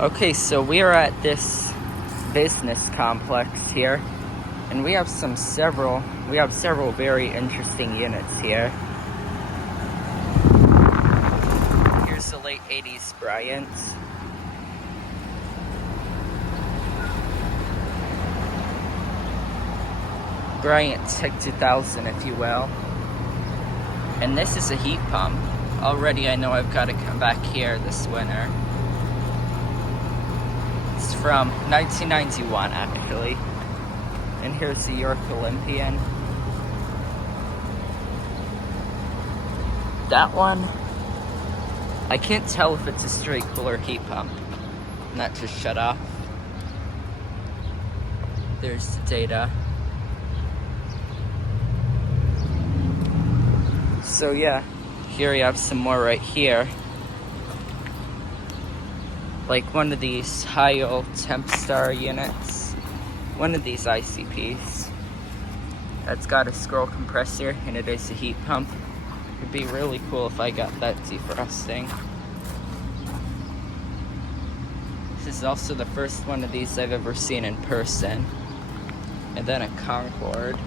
Okay, so we are at this business complex here, and we have several very interesting units here. Here's the late 80s Bryant. Bryant Tech 2000, if you will. And this is a heat pump. Already I know I've got to come back here this winter. It's from 1991, actually. And here's the York Olympian. That one, I can't tell if it's a straight cooler heat pump. And that just shut off. There's the data. So yeah, here we have some more right here. Like one of these high-oil temp star units. One of these ICPs. That's got a scroll compressor and it is a heat pump. It'd be really cool if I got that defrosting. This is also the first one of these I've ever seen in person. And then a Concorde.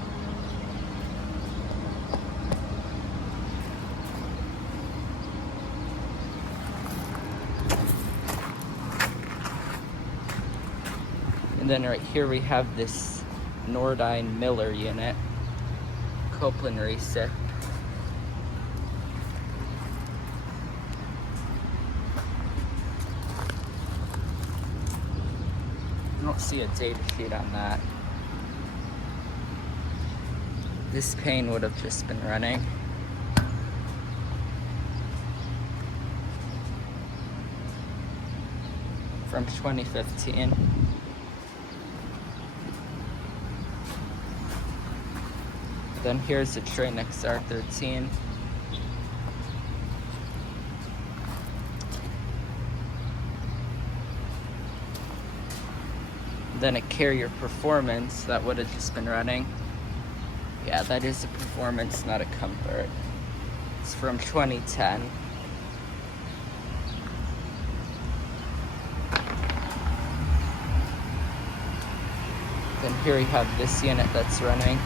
And then right here we have this Nordine Miller unit, Copeland recip. I don't see a data sheet on that. This pane would have just been running. From 2015. Then here's the Train XR13. Then a Carrier Performance that would have just been running. Yeah, that is a Performance, not a Comfort. It's from 2010. Then here we have this unit that's running.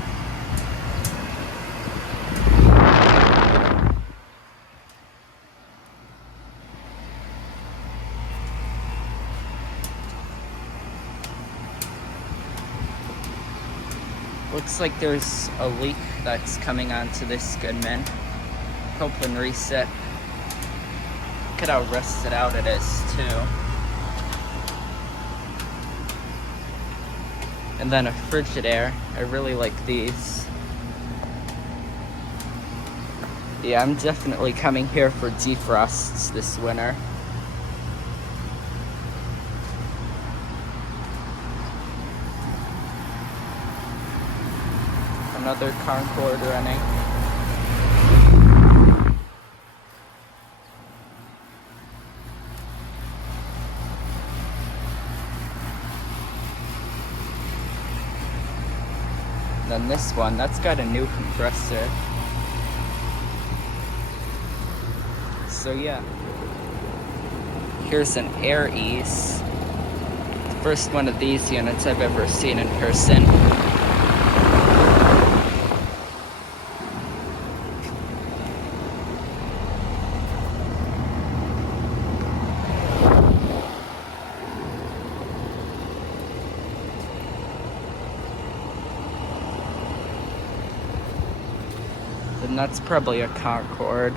Looks like there's a leak that's coming onto this Goodman. Copeland recip. Look at how rusted out it is, too. And then a Frigidaire. I really like these. Yeah, I'm definitely coming here for defrosts this winter. Another Concorde running. Then this one, that's got a new compressor. So yeah. Here's an Air Ease. The first one of these units I've ever seen in person. And that's probably a Concorde.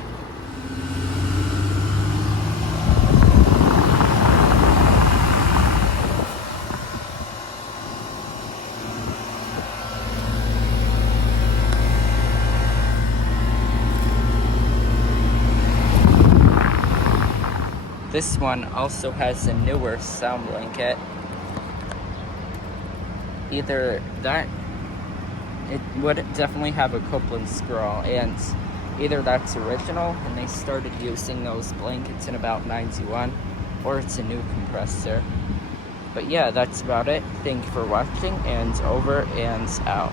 This one also has a newer sound blanket. Either that, it would definitely have a Copeland scroll, and either that's original and they started using those blankets in about 91, or it's a new compressor. But yeah, that's about it. Thank you for watching, and over and out.